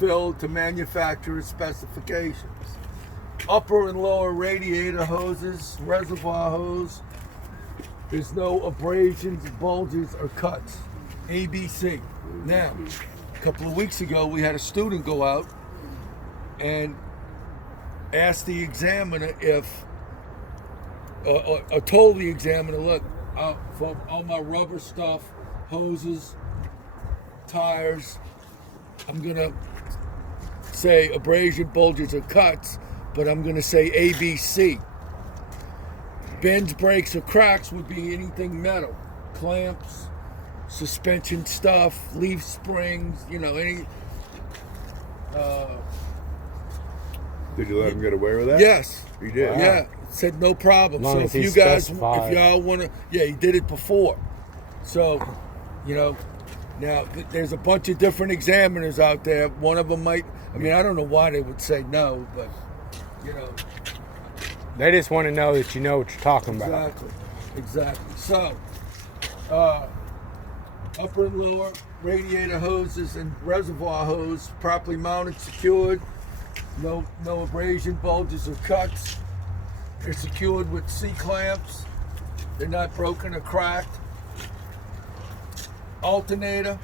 filled to manufacturer's specifications. Upper and lower radiator hoses, reservoir hose. There's no abrasions, bulges, or cuts. ABC. Now, a couple of weeks ago, we had a student go out and ask the examiner if, or told the examiner, look, for all my rubber stuff, hoses, tires, I'm gonna say abrasion, bulges, or cuts, but I'm gonna say ABC. Bends, breaks, or cracks would be anything metal, clamps, suspension stuff, leaf springs, any. Did you let him get away with that? Yes. He did? Wow. Yeah. Said no problem. Long So as if he you guys, specified. if y'all want to, yeah, he did it before. So, now there's a bunch of different examiners out there. One of them might, I don't know why they would say no, but, They just want to know that you know what you're talking about. Exactly. So, upper and lower radiator hoses and reservoir hose properly mounted, secured. No abrasion, bulges, or cuts. They're secured with C-clamps. They're not broken or cracked. Alternator,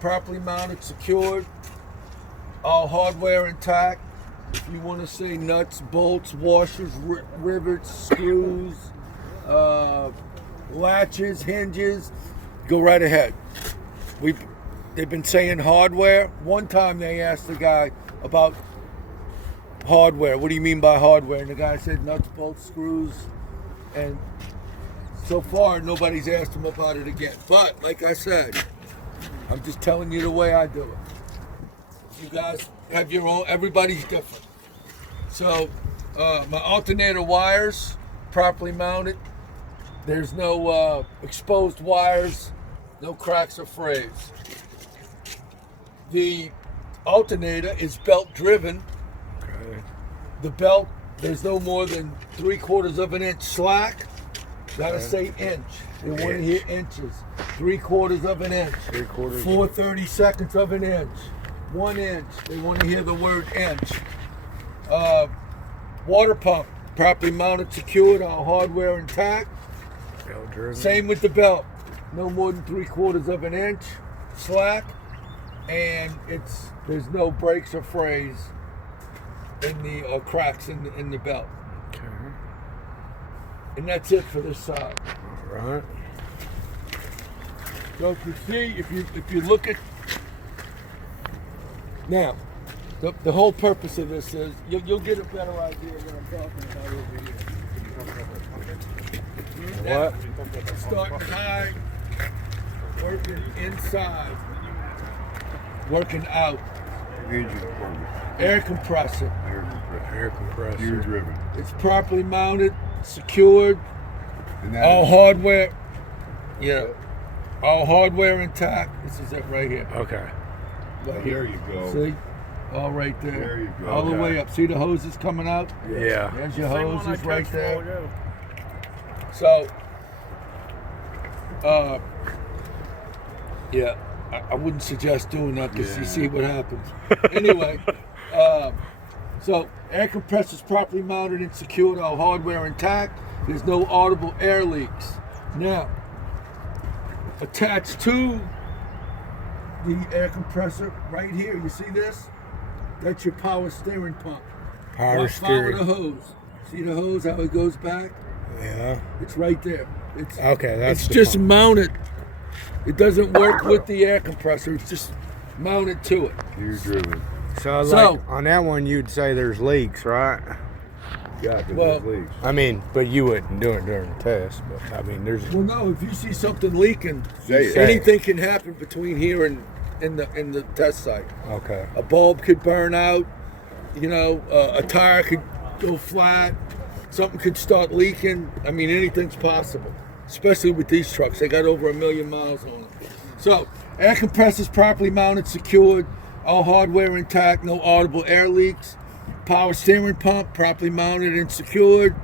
properly mounted, secured. All hardware intact. If you want to say nuts, bolts, washers, rivets, screws, latches, hinges, go right ahead. They've been saying hardware. One time they asked the guy about hardware. What do you mean by hardware? And the guy said nuts, bolts, screws. And so far, nobody's asked him about it again. But, like I said, I'm just telling you the way I do it. You guys have your own, everybody's different. So, my alternator wires, properly mounted. There's no exposed wires, no cracks or frays. The alternator is belt driven. Okay. The belt, there's no more than 3/4 of an inch slack. Gotta say inch. They want to hear inches. 3/4 of an inch. 3/4. 4/32 of an inch. 1 inch. They want to hear the word inch. Water pump, properly mounted, secured, all hardware intact. Belt driven. Same with the belt. No more than 3/4 of an inch slack, and there's no breaks or frays in the cracks in the belt. Okay. And that's it for this side. All right. So if you see, if you look at now, the whole purpose of this is you'll get a better idea of what I'm talking about over here. What? Starting high, working inside, working out. Air compressor. Air compressor. Gear driven. It's properly mounted, secured, And all that hardware. Yeah. All hardware intact. This is it right here. Okay. Right there here. you go. See? All right there. There you go. All the Okay. way up. See the hoses coming out? Yeah. There's your Same one I hoses right touched a while there. ago. So, yeah, I wouldn't suggest doing that because you Yeah. see what happens. Anyway, so air compressor's properly mounted and secured, all hardware intact. There's no audible air leaks. Now, attached to the air compressor right here, you see this? That's your power steering pump. Power Follow the steering. hose. See the hose, how it goes back? Yeah. It's right there. It's Okay, that's it's the just pump. mounted. It doesn't work with the air compressor. It's just mounted to it. gear driven. So, So- like, on that one, you'd say there's leaks, right? Yeah, because Well- it leaks. I mean, but you wouldn't do it during the test. But I mean, there's. Well, no. If you see something leaking, Say it. anything can happen between here and in the test site. Okay. A bulb could burn out. A tire could go flat. Something could start leaking. I mean, anything's possible. Especially with these trucks, they got over 1 million miles on them. So, air compressors properly mounted, secured, all hardware intact, no audible air leaks. Power steering pump properly mounted and secured,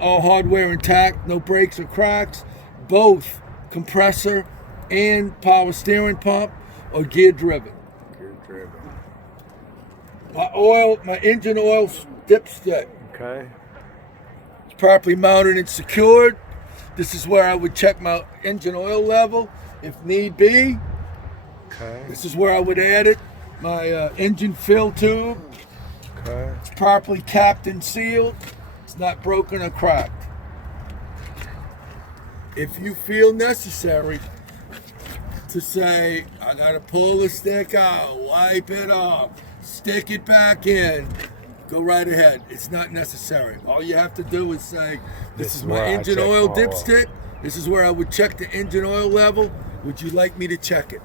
all hardware intact, no breaks or cracks. Both compressor and power steering pump are gear driven. Gear driven. My engine oil dipstick. Okay. It's properly mounted and secured. This is where I would check my engine oil level if need be. Okay. This is where I would add it. My engine fill tube. Okay. It's properly capped and sealed. It's not broken or cracked. If you feel necessary to say, I gotta pull the stick out, wipe it off, stick it back in, go right ahead. It's not necessary. All you have to do is say, this is my engine oil dipstick. This is where I would check the engine oil level. Would you like me to check it?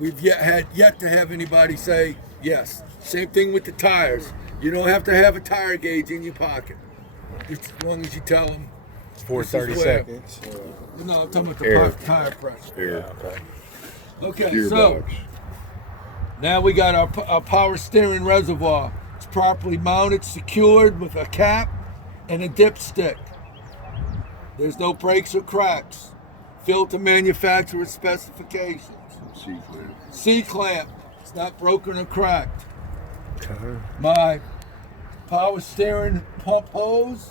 We've yet to have anybody say yes. Same thing with the tires. You don't have to have a tire gauge in your pocket. Just as long as you tell them. For 30 seconds. No, I'm talking about Air. the tire pressure. Here. Okay. Okay, so now we got our power steering reservoir. It's properly mounted, secured with a cap and a dipstick. There's no breaks or cracks. Filled to manufacturer specifications. C-clamp. C-clamp. It's not broken or cracked. Okay. My power steering pump hose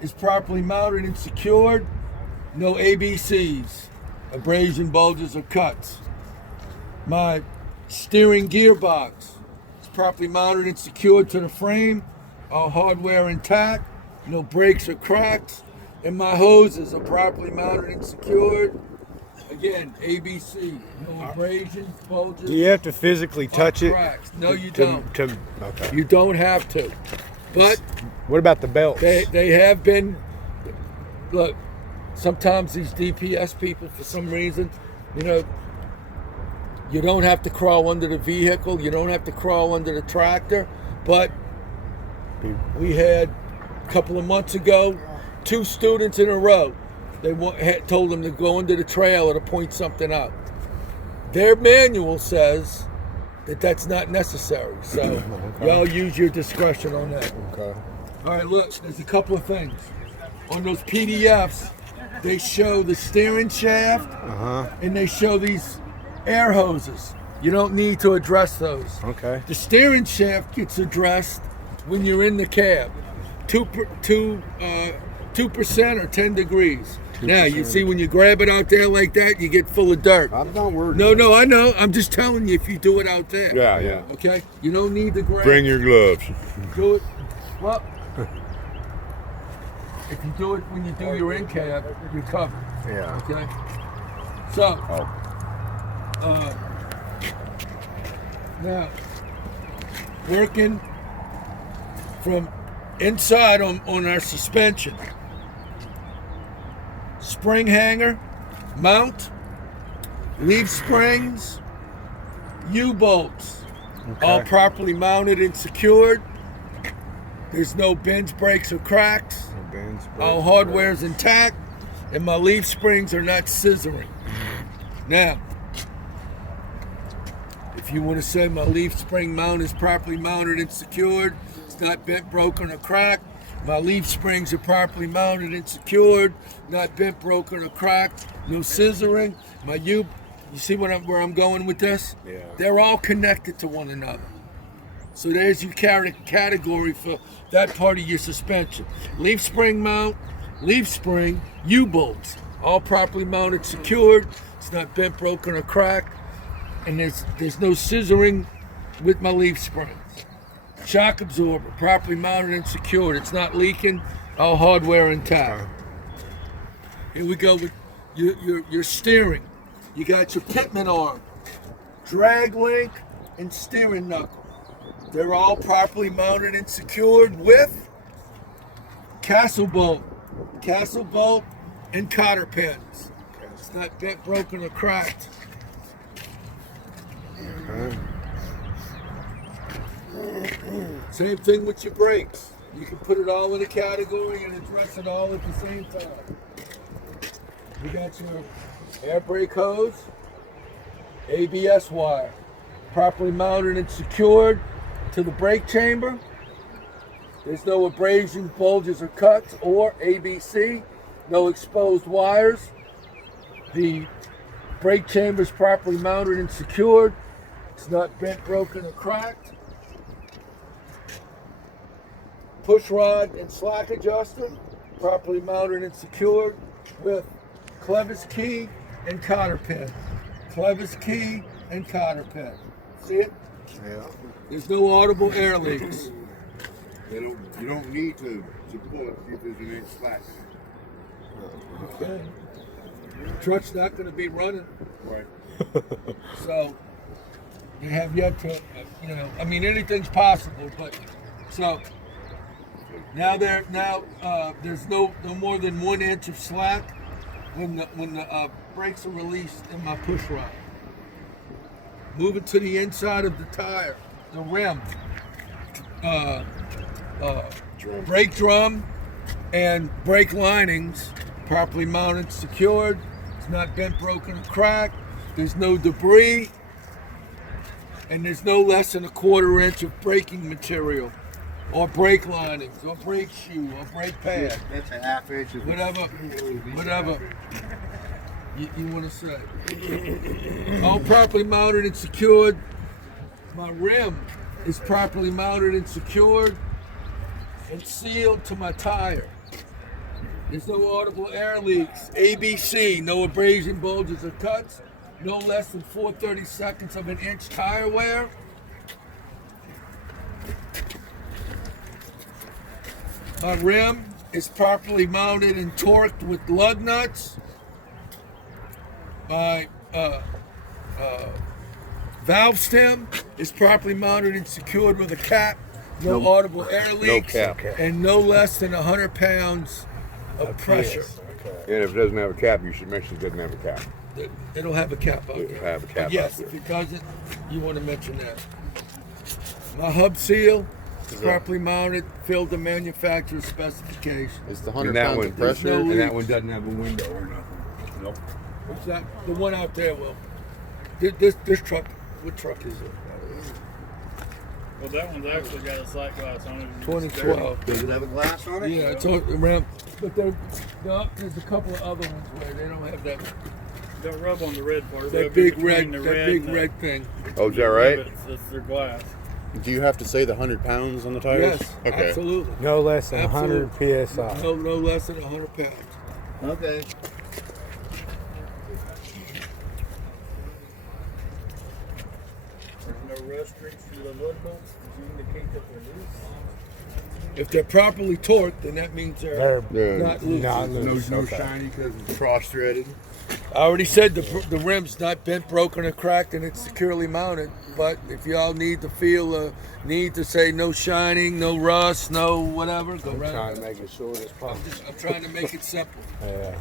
is properly mounted and secured. No ABCs, abrasion, bulges, or cuts. My steering gearbox is properly mounted and secured to the frame. All hardware intact. No breaks or cracks. And my hoses are properly mounted and secured. Again, ABC, no abrasions, bulges. Do you have to physically touch it? Cracks. No, you don't. Okay. You don't have to. But What about the belts? they have been, look, sometimes these DPS people, for some reason, you don't have to crawl under the vehicle. You don't have to crawl under the tractor. But we had, a couple of months ago, 2 students in a row. They told them to go under the trailer to point something out. Their manual says that that's not necessary. So y'all use your discretion on that. Okay. All right, look, there's a couple of things. On those PDFs, they show the steering shaft and they show these air hoses. You don't need to address those. Okay. The steering shaft gets addressed when you're in the cab. 2% or 10 degrees. Now, you see when you grab it out there like that, you get full of dirt. I'm not worried. No, I know. I'm just telling you if you do it out there. Yeah. Okay? You don't need to grab. Bring your gloves. Do it. Well, if you do it when you do your in-cab, you're covered. Yeah. Okay? So, now, working from inside on our suspension. Spring hanger, mount, leaf springs, U-bolts, all properly mounted and secured. There's no bends, breaks, or cracks. All hardware is intact, and my leaf springs are not scissoring. Now, if you want to say my leaf spring mount is properly mounted and secured, it's not bent, broken, or cracked. My leaf springs are properly mounted and secured, not bent, broken, or cracked. No scissoring. You see where I'm going with this? Yeah. They're all connected to one another. So there's your category for that part of your suspension. Leaf spring mount, leaf spring, U-bolts, all properly mounted, secured. It's not bent, broken, or cracked. And there's no scissoring with my leaf springs. Shock absorber, properly mounted and secured. It's not leaking. All hardware intact. Here we go with your steering. You got your pitman arm, drag link, and steering knuckle. They're all properly mounted and secured with castle bolt, and cotter pins. It's not bent, broken, or cracked. Same thing with your brakes. You can put it all in a category and address it all at the same time. You got your air brake hose, ABS wire, properly mounted and secured to the brake chamber. There's no abrasions, bulges, or cuts, or ABC. No exposed wires. The brake chamber is properly mounted and secured. It's not bent, broken, or cracked. Push rod and slack adjuster, properly mounted and secured with clevis key and cotter pin. Clevis key and cotter pin. See it? Yeah. There's no audible air leaks. You don't need to pull it if there's an inch slack. Okay. Truck's not going to be running. Right. So you have yet to, I mean, anything's possible, but so now there's no more than 1 inch of slack when the brakes are released in my push rod. Move it to the inside of the tire, the rim, brake drum, and brake linings properly mounted, secured. It's not bent, broken, or cracked. There's no debris, and there's no less than 1/4 inch of braking material, or brake linings, or brake shoe, or brake pad. That's a half inch of Whatever you want to say. All properly mounted and secured. My rim is properly mounted and secured and sealed to my tire. There's no audible air leaks. ABC, no abrasion, bulges, or cuts. No less than 4/32 of an inch tire wear. My rim is properly mounted and torqued with lug nuts. My valve stem is properly mounted and secured with a cap. No audible air leaks. cap. And no less than 100 pounds of pressure. Okay. And if it doesn't have a cap, you should mention it doesn't have a cap. It'll have a cap on It'll it. have a cap Yes, on if it. it doesn't, you want to mention that. My hub seal is properly mounted, filled to manufacturer's specifications. It's the And 100 that pounds one, of pressure. no- and that one doesn't have a window or nothing. Nope. What's that? The one out there will. This truck, what truck is it? Well, that one's actually got a sight glass on it. 2012. Does it have a glass on it? Yeah, it's all around. But there's a couple of other ones where they don't have that Don't rub on the red part. that rub big in between red the big and red thing. Oh, is that right? It's their glass. Do you have to say the 100 pounds on the tires? Yes, Okay. absolutely. No less than Absolutely. 100 psi. No less than 100 pounds. Okay. There's no rust streaks through the lug bolts to indicate that they're loose. If they're properly torqued, then that means they're They're not loose. not No, loose. no Okay. shiny because it's cross-threaded. I already said the rim's not bent, broken, or cracked, and it's securely mounted. But if y'all need to need to say no shining, no rust, no whatever, go I'm right trying to ahead. make it short as possible. I'm trying to make it simple. Yeah.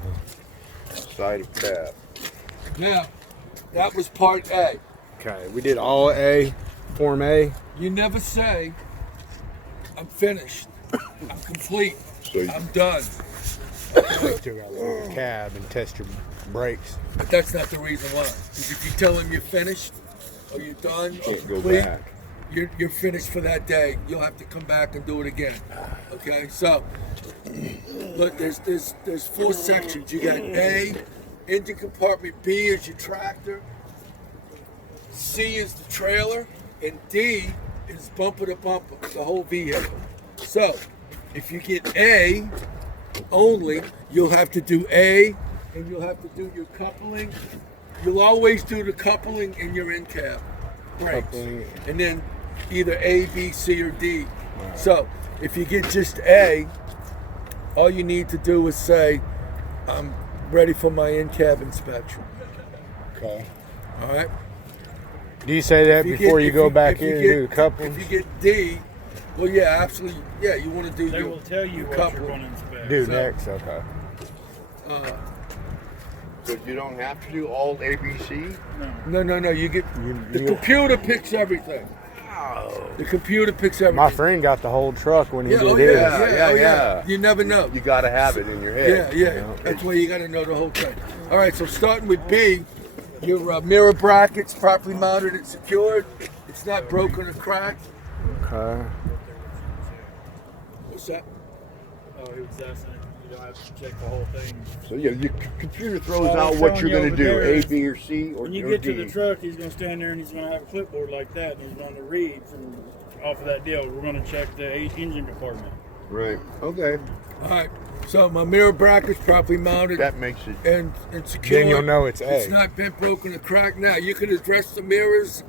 Side of cab. Now, that was part A. Okay, we did all A, Form A. You never say, I'm finished, I'm complete, So you, I'm done. Still got to look at the cab and test your brakes. But that's not the reason why. 'Cause if you tell him you're finished, or you're done, or can't go complete, back. you're finished for that day. You'll have to come back and do it again. Okay, so look, there's 4 sections. You got A, engine compartment. B is your tractor. C is the trailer, and D is bumper to bumper, the whole vehicle. So if you get A only, you'll have to do A, and you'll have to do your coupling. You'll always do the coupling in your in cab brakes, Coupling. and then either A, B, C, or D. So if you get just A, all you need to do is say, I'm ready for my in-cab inspection. Okay. All right? Do you say that If before get- you if go back if in you and get- do the coupling? If you get D, well, yeah, absolutely. Yeah, you want to do They your, will tell you your what coupling. you're going to inspect. Do So- next, okay. But you don't have to do all ABC? No. You get the you- computer picks everything. The computer picks everything. My friend got the whole truck when he Yeah, did oh his. yeah. yeah. You never know. You got to have it in your head. Yeah. That's why you got to know the whole thing. All right, so starting with B, your mirror brackets properly mounted and secured. It's not broken or cracked. Okay. What's that? Oh, he was asking You don't have to check the whole thing. So yeah, your computer throws Well, out he's what showing you're you going to over do, there. A, B, or C, or When you or get D. to the truck, he's going to stand there and he's going to have a clipboard like that, and he's going to read from off of that deal. We're going to check the engine compartment. Right. Okay. All right. So my mirror bracket's properly mounted That makes it. and secure. Then you'll know it's A. It's not bent, broken, or cracked. Now you can address the mirrors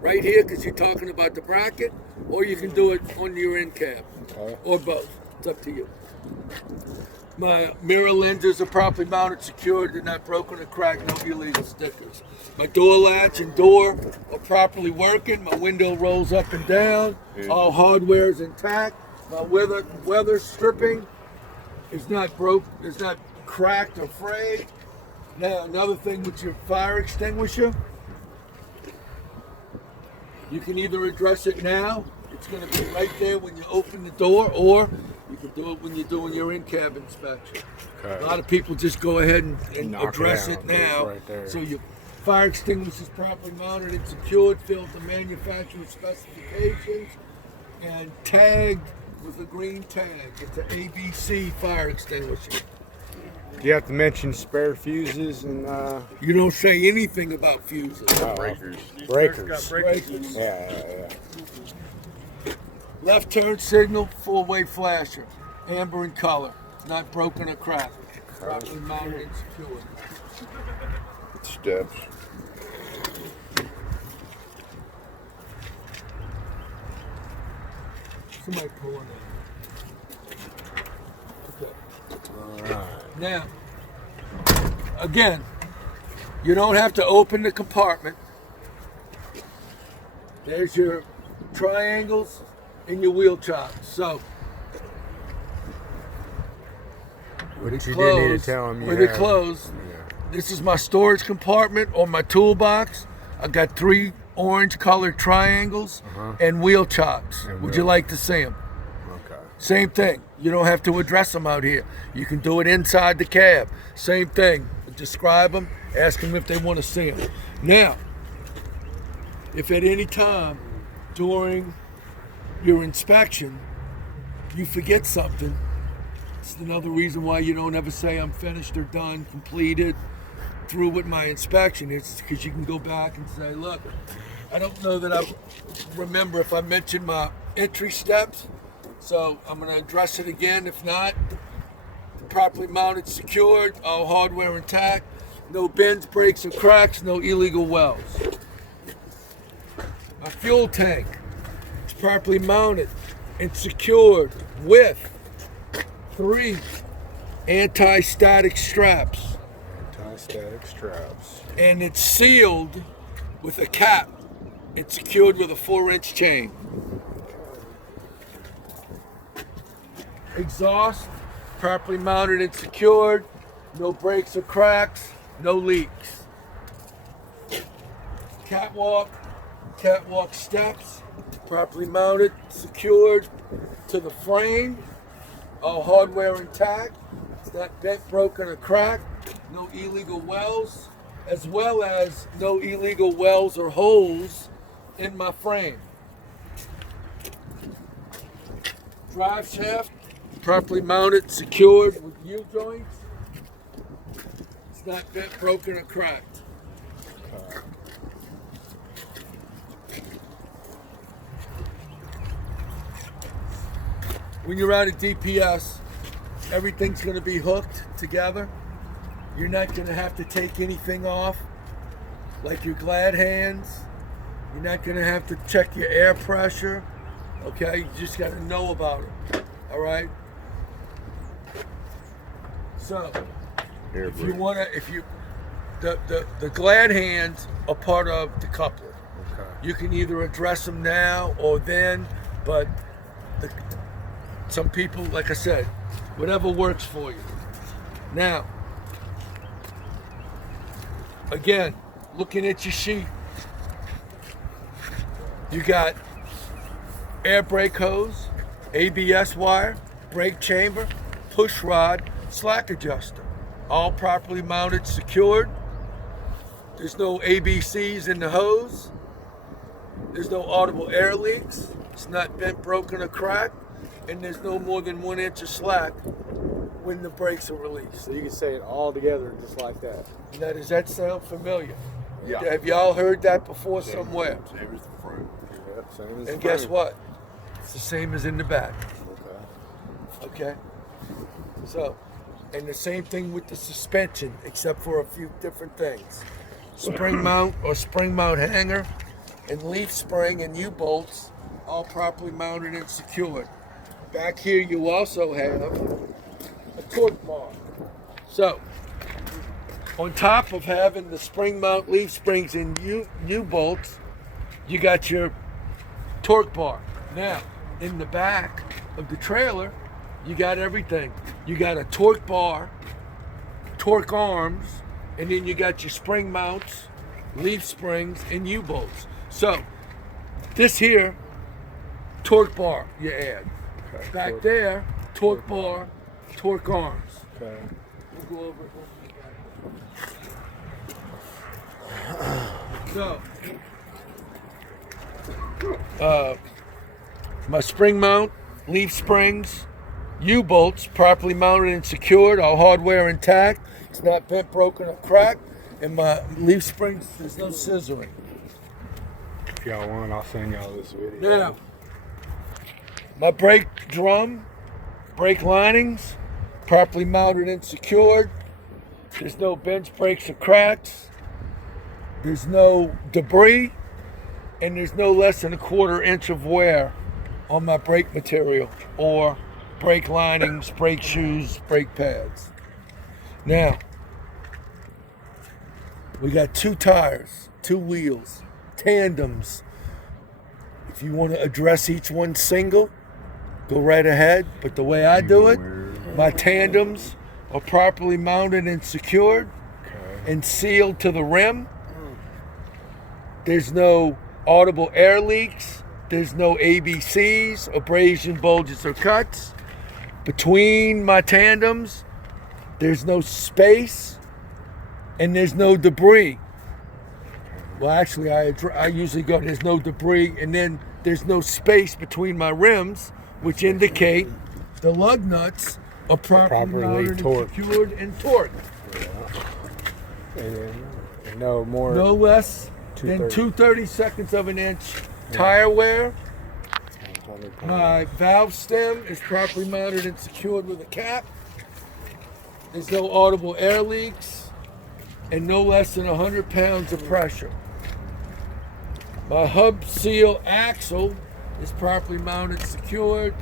right here because you're talking about the bracket, or you can do it on your end cap, or both. It's up to you. My mirror lenses are properly mounted, secured. They're not broken or cracked. No illegal stickers. My door latch and door are properly working. My window rolls up and down. All hardware is intact. My weather stripping is not broke. It's not cracked or frayed. Now another thing with your fire extinguisher, you can either address it now. It's going to be right there when you open the door, or you can do it when you're doing your in-cab inspection. Okay. A lot of people just go ahead and Knock it address out. it now. It's right there. So your fire extinguisher is properly mounted and secured, filled to manufacturer specifications, and tagged with a green tag. It's an ABC fire extinguisher. Do you have to mention spare fuses and You don't say anything about fuses. Breakers. breakers? Got breakers in Breakers. it. Yeah. Left turn signal, four-way flasher, amber in color, not broken or cracked, properly mounted and secured. Steps. Somebody pull on that. Okay. Now, again, you don't have to open the compartment. There's your triangles and your wheel chocks. So, What you do need to closed, tell them you with it have. closed, this is my storage compartment or my toolbox. I got 3 orange colored triangles and wheel chocks. And Would you wheel- like to see them? Okay. Same thing. You don't have to address them out here. You can do it inside the cab. Same thing. Describe them. Ask them if they want to see them. Now, if at any time during your inspection you forget something, it's another reason why you don't ever say I'm finished or done, completed, through with my inspection. It's because you can go back and say, look, I don't know that I remember if I mentioned my entry steps, so I'm going to address it again. If not, properly mounted, secured, all hardware intact, no bends, breaks, or cracks, no illegal welds. My fuel tank is properly mounted and secured with 3 anti-static straps, Anti-static straps. and it's sealed with a cap. It's secured with a 4-inch chain. Exhaust, properly mounted and secured, no breaks or cracks, no leaks. Catwalk steps, properly mounted, secured to the frame, all hardware intact. It's not bent, broken, or cracked. No illegal welds, as well as no illegal welds or holes in my frame. Drive shaft, properly mounted, secured with U-joints. It's not bent, broken, or cracked. When you're out at DPS, everything's going to be hooked together. You're not going to have to take anything off, like your glad hands. You're not going to have to check your air pressure. Okay, you just got to know about it. All right. So, Air if you brake. want to, the glad hands are part of the coupler. Okay. You can either address them now or then, but some people, like I said, whatever works for you. Now, again, looking at your sheet, you got air brake hose, ABS wire, brake chamber, push rod, slack adjuster, all properly mounted, secured. There's no ABCs in the hose. There's no audible air leaks. It's not bent, broken, or cracked. And there's no more than 1 inch of slack when the brakes are released. So you can say it all together just like that. Now, does that sound familiar? Yeah. Have y'all heard that before somewhere? Same as the front. Yep, same as And the guess front. what? It's the same as in the back. Okay. Okay? So, and the same thing with the suspension, except for a few different things. Spring mount or spring mount hanger and leaf spring and U-bolts all properly mounted and secured. Back here you also have a torque bar. So, on top of having the spring mount leaf springs and U-bolts, you got your torque bar. Now, in the back of the trailer, you got everything. You got a torque bar, torque arms, and then you got your spring mounts, leaf springs, and U-bolts. So, this here, torque bar you add. Okay. Back there, torque bar, torque arms. Okay. We'll go over it. So, my spring mount, leaf springs, U-bolts properly mounted and secured, all hardware intact. It's not bent, broken, or cracked. And my leaf springs, there's no scissoring. If y'all want, I'll send y'all this video. Now, my brake drum, brake linings, properly mounted and secured. There's no bends, breaks, or cracks. There's no debris, and there's no less than a 1/4 inch of wear on my brake material or brake linings, brake shoes, brake pads. Now, we got 2 tires, 2 wheels, tandems. If you want to address each one single, go right ahead. But the way I do it, my tandems are properly mounted and secured and sealed to the rim. There's no audible air leaks. There's no ABCs, abrasion, bulges, or cuts. Between my tandems, there's no space and there's no debris. Well, actually, I usually go, there's no debris, and then there's no space between my rims, which indicate the lug nuts are properly mounted and secured and torqued. And then no more. No less than 2/32 of an inch tire wear. My valve stem is properly mounted and secured with a cap. There's no audible air leaks and no less than 100 pounds of pressure. My hub seal axle is properly mounted, secured.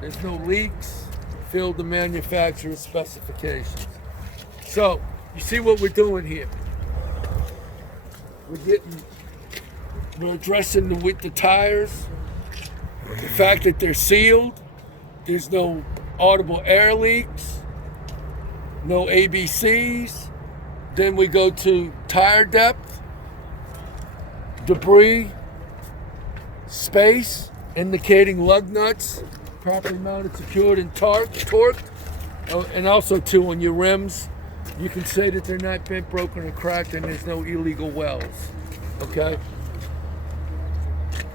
There's no leaks, filled to manufacturer's specifications. So, you see what we're doing here? We're addressing the tires, the fact that they're sealed, there's no audible air leaks, no ABCs. Then we go to tire depth, debris, space, indicating lug nuts, properly mounted, secured, and torqued. Oh, and also too, on your rims, you can say that they're not bent, broken, or cracked, and there's no illegal wells. Okay?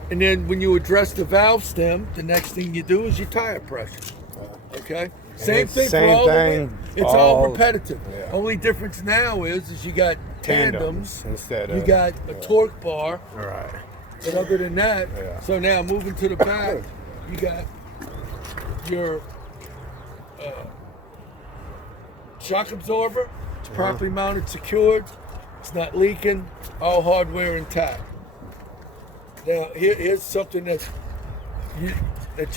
And then when you address the valve stem, the next thing you do is your tire pressure. Okay? Same thing for all of it. It's all repetitive. Yeah. Only difference now is you got tandems, instead you of. got a torque bar, All right. but other than that, Yeah. so now moving to the back, you got your shock absorber. It's properly mounted, secured. It's not leaking. All hardware intact. Now here's something that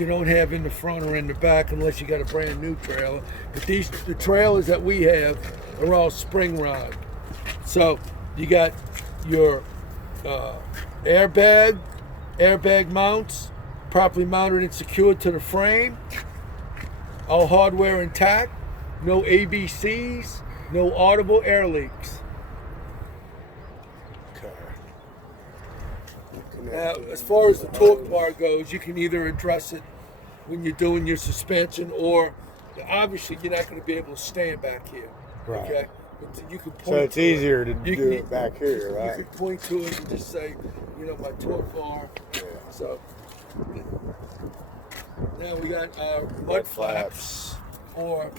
you don't have in the front or in the back unless you got a brand new trailer. But the trailers that we have are all spring rod. So you got your airbag mounts, properly mounted and secured to the frame. All hardware intact. No ABCs. No audible air leaks. Now, as far as the torque bar goes, you can either address it when you're doing your suspension, or obviously you're not going to be able to stand back here. Right. Okay. But you can point. So it's to easier it. to do it back here, You right? can point to it and just say, my torque bar. Yeah. So now we got our mud flaps. or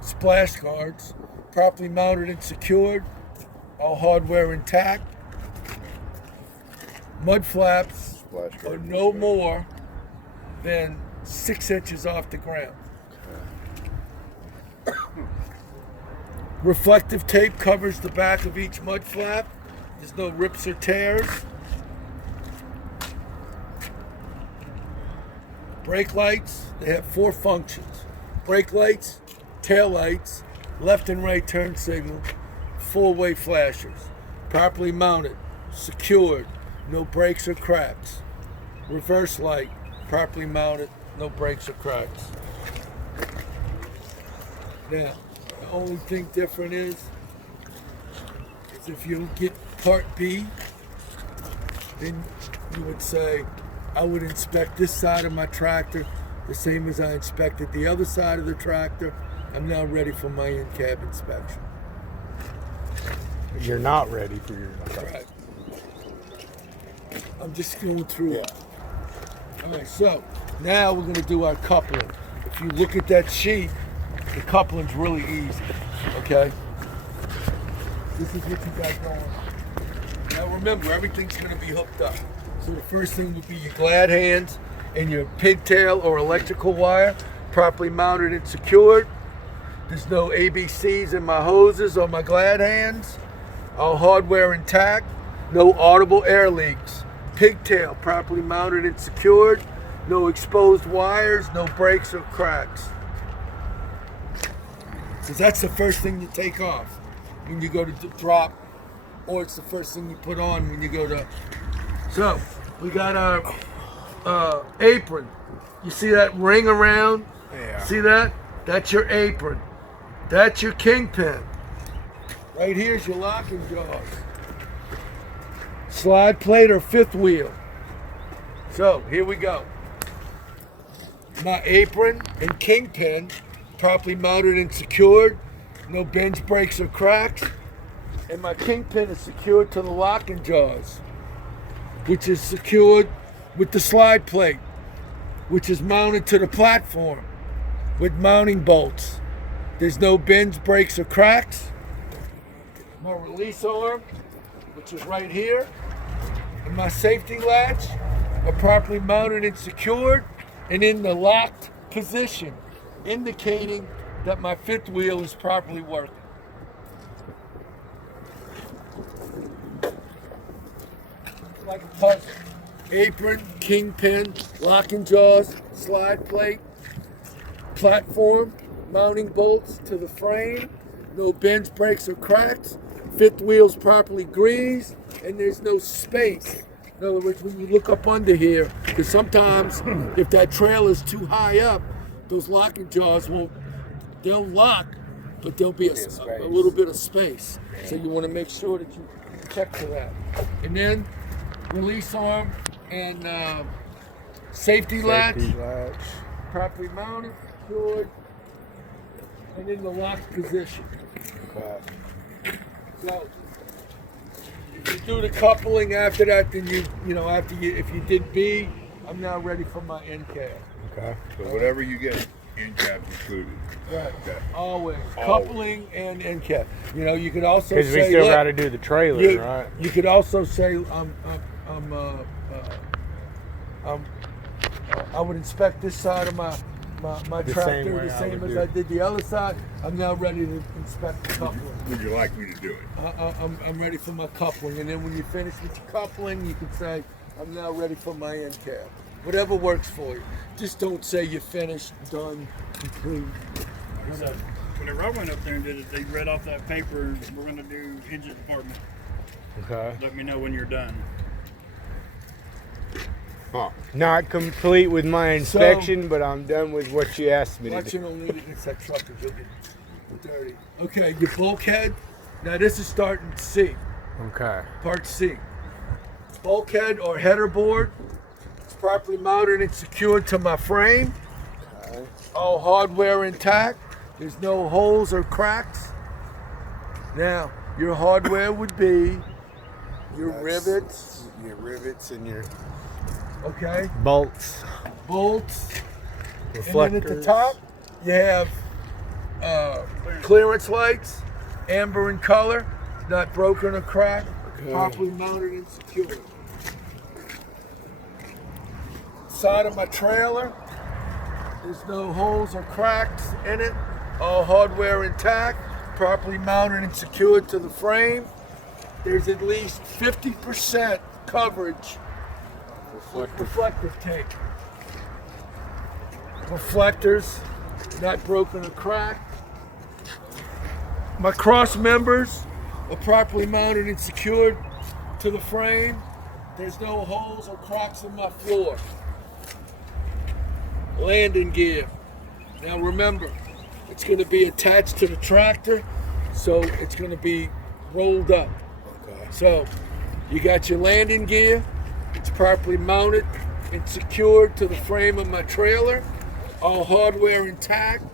splash guards, properly mounted and secured, all hardware intact. Mud flaps Splash are guard. no more than 6 inches off the ground. Reflective tape covers the back of each mud flap. There's no rips or tears. Brake lights, they have 4 functions. Brake lights, tail lights, left and right turn signal, 4-way flashers. Properly mounted, secured, no breaks or cracks. Reverse light, properly mounted, no breaks or cracks. Now, the only thing different is if you get part B, then you would say, I would inspect this side of my tractor the same as I inspected the other side of the tractor. I'm now ready for my in-cab inspection. You're not ready for your. Right. I'm just going through it. All right, so now we're going to do our coupling. If you look at that sheet, the coupling's really easy, okay? This is what you got going on. Now remember, everything's going to be hooked up. So the first thing would be your glad hands and your pigtail or electrical wire, properly mounted and secured. There's no ABCs in my hoses or my glad hands. All hardware intact. No audible air leaks. Pigtail properly mounted and secured. No exposed wires, no breaks or cracks. Because that's the first thing you take off when you go to drop, or it's the first thing you put on when you go to. So we got our apron. You see that ring around? Yeah. See that? That's your apron. That's your kingpin. Right here's your locking jaws. Slide plate or fifth wheel. So here we go. My apron and kingpin properly mounted and secured. No bends, breaks, or cracks. And my kingpin is secured to the locking jaws, which is secured with the slide plate, which is mounted to the platform with mounting bolts. There's no bends, breaks, or cracks. My release arm, which is right here, and my safety latch are properly mounted and secured and in the locked position, indicating that my fifth wheel is properly working. It's like a puzzle. Apron, kingpin, locking jaws, slide plate, platform, mounting bolts to the frame, no bends, breaks, or cracks, fifth wheel's properly greased, and there's no space. In other words, when you look up under here, because sometimes if that trailer's too high up, those locking jaws they'll lock, but there'll be a little bit of space. So you want to make sure that you check for that. And then release arm and safety latch, properly mounted, secured, and in the locked position. So if you do the coupling after that, then if you did B, I'm now ready for my end cab. Okay. So whatever you get, in cab's included. Right. Okay. Always. Coupling and end cap. You could also say. Because we still got to do the trailer, right? You could also say I would inspect this side of my tractor the same as I did the other side. I'm now ready to inspect the coupling. Would you like me to do it? I'm ready for my coupling, and then when you finish with your coupling, you can say, I'm now ready for my end cap. Whatever works for you. Just don't say you're finished, done, complete. So whenever I went up there and did it, they read off that paper, we're going to do engine department. Okay. Let me know when you're done. Huh. Not complete with my inspection, but I'm done with what you asked me to Watch do. it don't leave it against that truck because you'll get dirty. Okay, your bulkhead. Now this is starting C. Okay. Part C. Bulkhead or header board. It's properly mounted and secured to my frame. Okay. All hardware intact. There's no holes or cracks. Now, your hardware would be your rivets. Your rivets and your Okay. bolts. Bolts. Reflectors. And then at the top, You have clearance lights, amber in color, not broken or cracked, properly mounted and secured. Side of my trailer, there's no holes or cracks in it. All hardware intact, properly mounted and secured to the frame. There's at least 50% coverage with reflective tape. Reflectors, not broken or cracked. My cross members are properly mounted and secured to the frame. There's no holes or cracks in my floor. Landing gear. Now remember, it's going to be attached to the tractor, so it's going to be rolled up. Okay. So you got your landing gear. It's properly mounted and secured to the frame of my trailer. All hardware intact.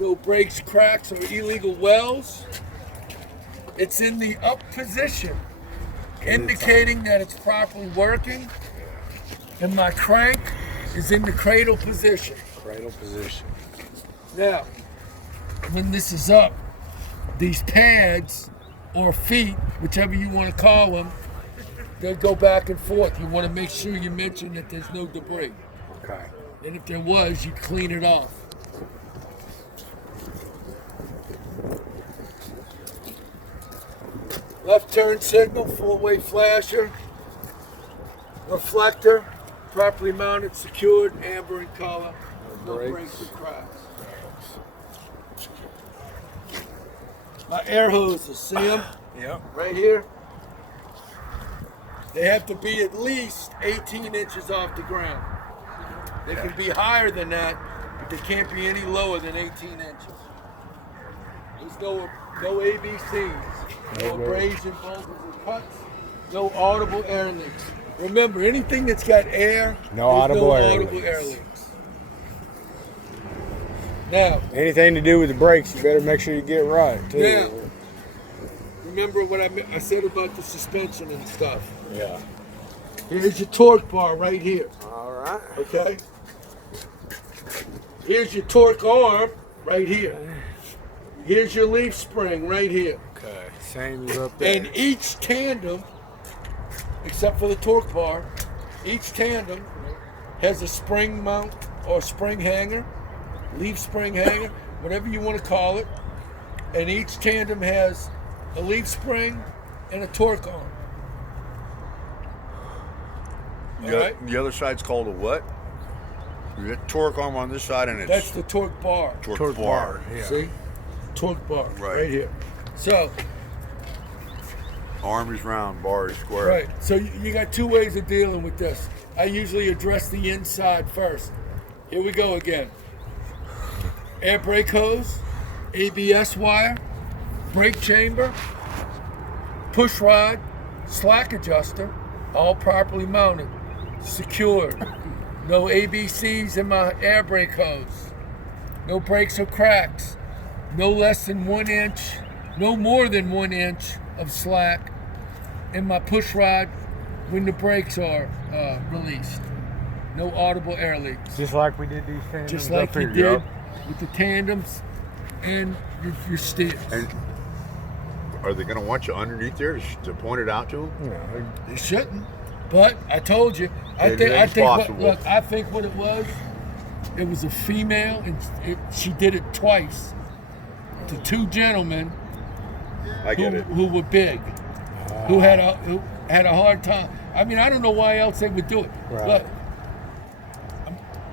No breaks, cracks, or illegal welds. It's in the up position, indicating that it's properly working. And my crank is in the cradle position. Cradle position. Now, when this is up, these pads or feet, whichever you want to call them, they'll go back and forth. You want to make sure you mention that there's no debris. Okay. And if there was, you clean it off. Left turn signal, four-way flasher, reflector, properly mounted, secured, amber in color, no breaks or cracks. My air hoses, see them? Yep. Right here. They have to be at least 18 inches off the ground. They can be higher than that, but they can't be any lower than 18 inches. There's no ABCs, no abrasion, bulges, or cuts, no audible air leaks. Remember, anything that's got air, No audible air leaks. Now, anything to do with the brakes, you better make sure you get right, too. now, remember what I said about the suspension and stuff. Yeah. Here's your torque bar right here. All right. Okay? Here's your torque arm right here. Here's your leaf spring right here. Okay. Same as up there. And each tandem, except for the torque bar, each tandem has a spring mount or spring hanger, leaf spring hanger, whatever you want to call it. And each tandem has a leaf spring and a torque arm. All right? The other side's called a what? You got torque arm on this side, and it's That's the torque bar. torque bar. Yeah. See? Torque bar Right. right here. So, Arm is round, bar is square. right. So you got two ways of dealing with this. I usually address the inside first. Here we go again. Air brake hose, ABS wire, brake chamber, push rod, slack adjuster, all properly mounted, secured. No ABCs in my air brake hose. No breaks or cracks. No less than 1 inch, no more than 1 inch of slack in my push rod when the brakes are released. No audible air leaks. Just like we did these tandems Just like up you here. did with the tandems and your steers. And are they going to want you underneath there to point it out to them? Yeah. They shouldn't, but I told you. I think what it was. It was a female, and she did it twice to two gentlemen I get it. who were big, who had a hard time. I mean, I don't know why else they would do it. Right.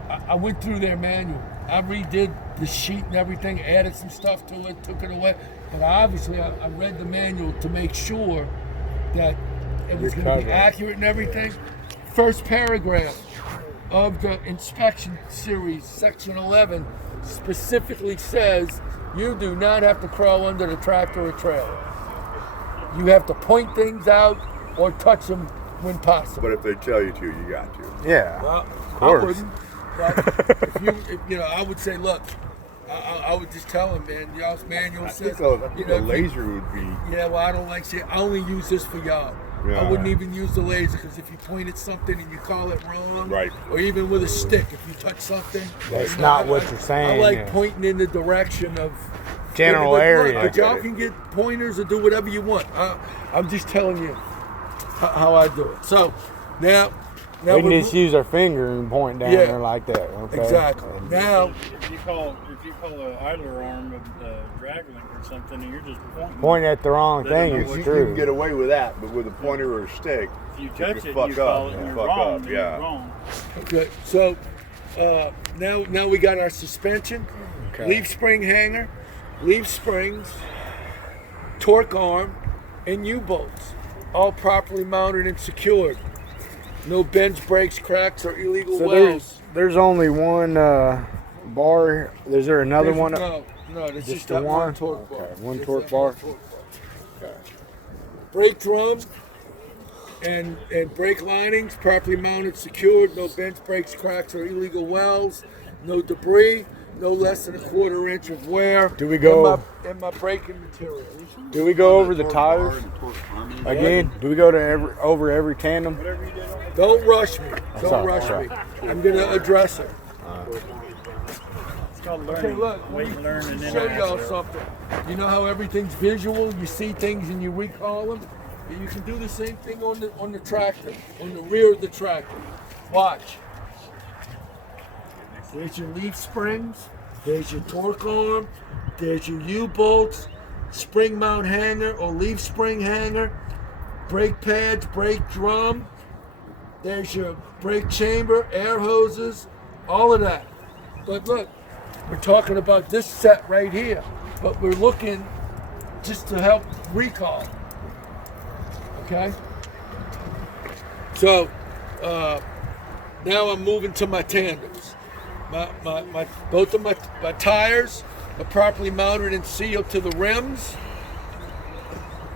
But I went through their manual. I redid the sheet and everything, added some stuff to it, took it away. But obviously, I read the manual to make sure that it was going to be accurate and everything. First paragraph of the inspection series, section 11, specifically says you do not have to crawl under the tractor or trailer. You have to point things out or touch them when possible. But if they tell you to, you got to. Yeah. Well, of course. I wouldn't. But if I would say, look, I would just tell them, man, y'all's manual I says, think a laser would be. Yeah, well, I don't like saying, I only use this for y'all. I wouldn't even use the laser, because if you point at something and you call it wrong, Right. or even with a stick, if you touch something, That's not what you're saying. I like pointing in the direction of General Look, area. but y'all can get pointers or do whatever you want. I'm just telling you how I do it. So now We can just use our finger and point down there like that. Okay. Exactly. Now, if you call an idler arm a drag link or something, and you're just pointing at the wrong thing, You it's can true. get away with that, but with a pointer or a stick, if you touch can it, fuck you call up. it, and you're Fuck wrong. up, then yeah. You're wrong. okay. So now we got our suspension, leaf spring hanger, leaf springs, torque arm, and U-bolts, all properly mounted and secured. No bends, breaks, cracks, or illegal welds. There's only one bar. Is there another one? No, there's just the that one? one torque bar. Okay, one Just torque that bar. one torque bar. Brake drum and brake linings properly mounted, secured. No bends, breaks, cracks, or illegal welds. No debris. No less than a 1/4 inch of wear. Do we go? In my braking material. Do we go over the tires again? Do we go to over every tandem? Don't rush me. Don't sorry, rush sorry. me. I'm gonna address it. It's called learning. Okay, look. Wait, Let learn, me and then show y'all answer. something. You know how everything's visual? You see things and you recall them. You can do the same thing on the tractor, on the rear of the tractor. Watch. There's your leaf springs. There's your torque arm. There's your U-bolts, spring mount hanger or leaf spring hanger, brake pads, brake drum. There's your brake chamber, air hoses, all of that. But look, we're talking about this set right here, but we're looking just to help recall. Okay? So, now I'm moving to my tandems. Both of my tires are properly mounted and sealed to the rims.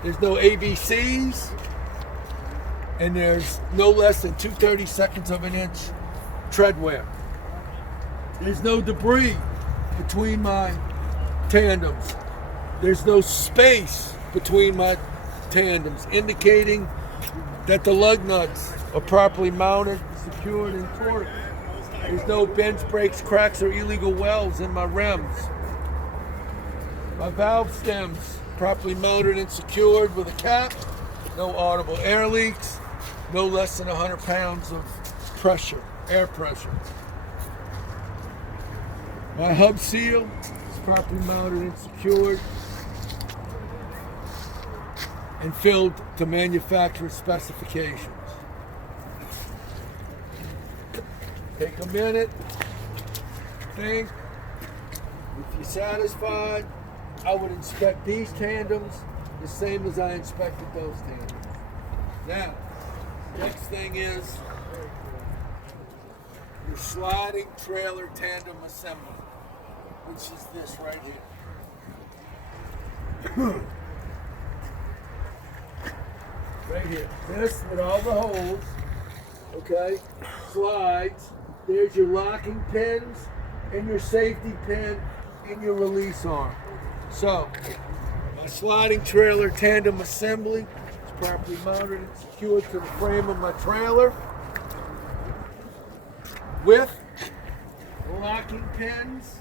There's no ABCs, and there's no less than 2/32 of an inch tread wear. There's no debris between my tandems. There's no space between my tandems, indicating that the lug nuts are properly mounted, secured, and torqued. There's no bends, breaks, cracks, or illegal welds in my rims. My valve stems properly mounted and secured with a cap. No audible air leaks. No less than 100 pounds of pressure, air pressure. My hub seal is properly mounted and secured and filled to manufacturer's specifications. Take a minute, think. If you're satisfied, I would inspect these tandems the same as I inspected those tandems. Now, next thing is your sliding trailer tandem assembly, which is this right here. Right here. This with all the holes, okay, slides. There's your locking pins and your safety pin and your release arm. So, my sliding trailer tandem assembly is properly mounted and secured to the frame of my trailer with locking pins,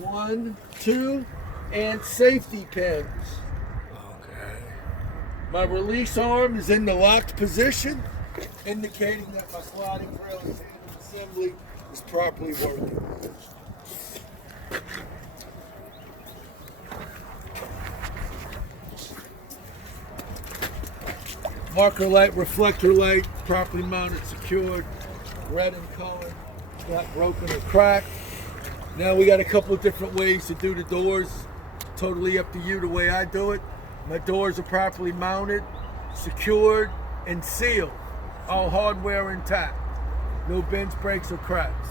1, 2, and safety pins. Okay. My release arm is in the locked position, indicating that my sliding trailer tandem assembly is properly working. Marker light, reflector light, properly mounted, secured, red in color, not broken or cracked. Now we got a couple of different ways to do the doors. Totally up to you the way I do it. My doors are properly mounted, secured, and sealed. All hardware intact. No bends, breaks, or cracks.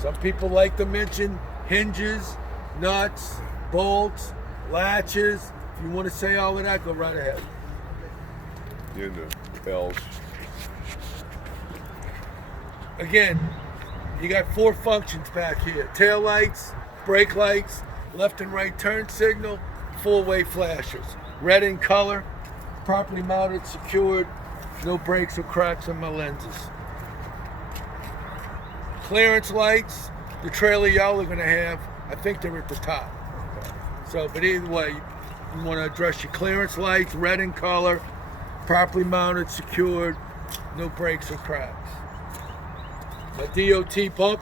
Some people like to mention hinges, nuts, bolts, latches. If you want to say all of that, go right ahead. in the bells. Again, you got 4 functions back here. Tail lights, brake lights, left and right turn signal, 4-way flashers. Red in color, properly mounted, secured, no breaks or cracks on my lenses. Clearance lights, the trailer y'all are gonna have, I think they're at the top. So, but either way, you want to address your clearance lights, red in color, properly mounted, secured, no breaks or cracks. My DOT bumper